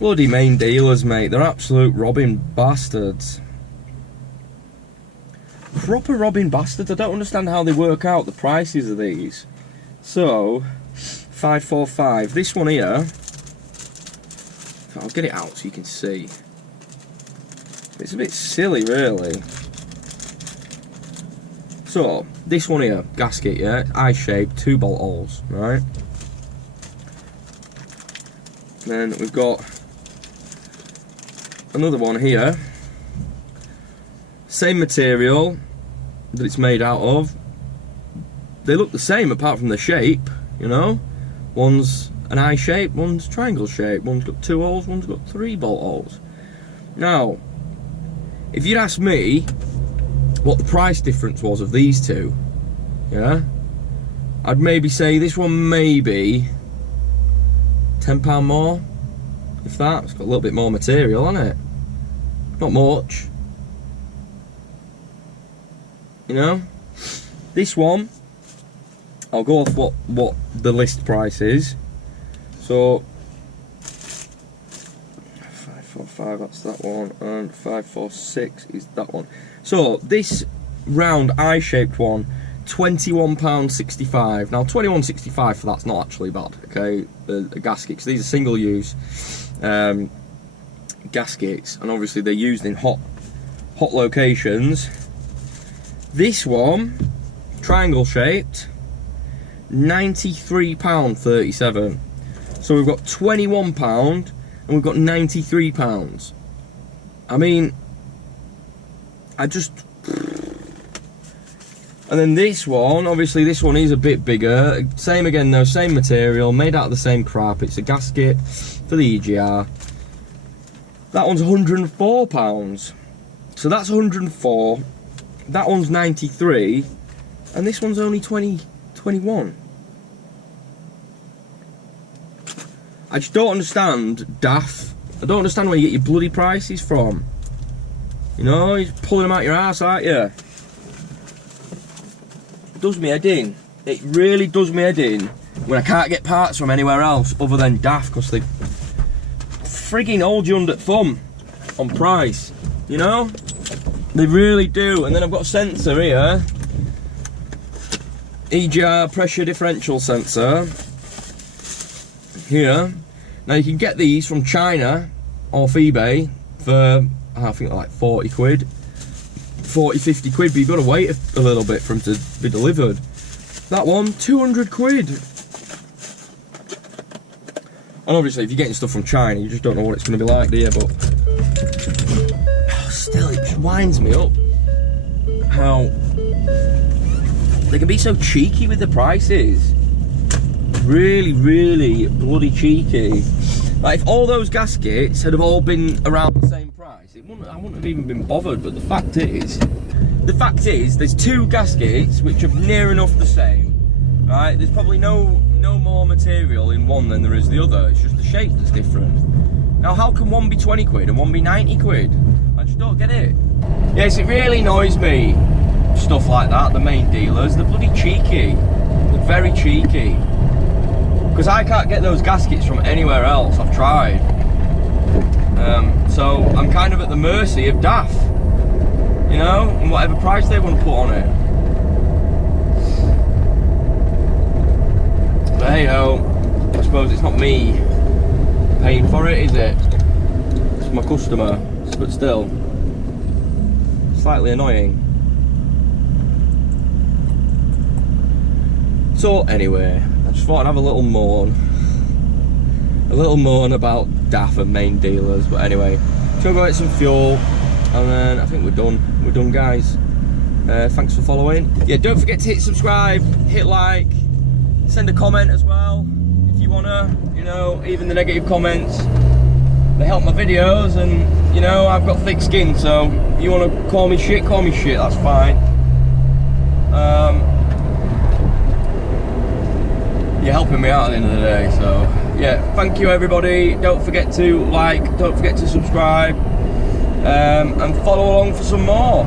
Bloody main dealers, mate. They're absolute robbing bastards. Proper robbing bastards. I don't understand how they work out the prices of these. So, 545. This one here, I'll get it out so you can see. It's a bit silly, really. So, this one here, gasket, yeah, eye-shaped, 2 bolt holes, right? Then we've got another one here. Same material that it's made out of. They look the same apart from the shape, you know. One's an eye shape, one's triangle shape, one's got 2 holes, one's got 3 bolt holes. Now, if you'd asked me what the price difference was of these two, yeah, I'd maybe say this one maybe £10 more, if that. It's got a little bit more material on it, not much, you know. This one, I'll go off what the list price is. So 545, that's that one, and 546 is that one. So this round eye-shaped one, £21.65. Now £21.65 for that's not actually bad, okay? The gaskets, these are single-use gaskets, and obviously they're used in hot locations. This one, triangle shaped, £93.37. So we've got £21 and we've got £93. I mean, and then this one, obviously this one is a bit bigger. Same again though, same material, made out of the same crap. It's a gasket for the EGR. That one's £104. So that's 104. That one's 93. And this one's only 21. I just don't understand, DAF. I don't understand where you get your bloody prices from. You know, you're pulling them out your ass, aren't you? It does me head in. It really does me head in when I can't get parts from anywhere else other than DAF, because they frigging hold you under thumb on price. You know? They really do. And then I've got a sensor here. EGR pressure differential sensor. Here. Now you can get these from China off eBay for, I think like 40 quid, 40, 50 quid, but you've got to wait a little bit for them to be delivered. That one, 200 quid. And obviously if you're getting stuff from China, you just don't know what it's going to be like, do you? But still, it just winds me up how they can be so cheeky with the prices. Really, really bloody cheeky. Like if all those gaskets had have all been around the same price, I wouldn't have even been bothered. But the fact is, there's 2 gaskets which are near enough the same. Right? There's probably no more material in one than there is the other. It's just the shape that's different. Now, how can one be 20 quid and one be 90 quid? I just don't get it. Yes, it really annoys me. Stuff like that. The main dealers, they're bloody cheeky. They're very cheeky. Because I can't get those gaskets from anywhere else. I've tried. So I'm kind of at the mercy of DAF, you know, and whatever price they want to put on it. But hey ho, I suppose it's not me paying for it, is it? It's my customer, but still, slightly annoying. So anyway, I just thought I'd have a little moan about DAF and main dealers. But anyway, just gonna go get some fuel, and then I think we're done guys. Thanks for following. Yeah, don't forget to hit subscribe, hit like, send a comment as well if you wanna, you know, even the negative comments, they help my videos. And you know, I've got thick skin, so if you wanna call me shit, that's fine. You're helping me out at the end of the day, so yeah, thank you everybody. Don't forget to like, don't forget to subscribe, and follow along for some more.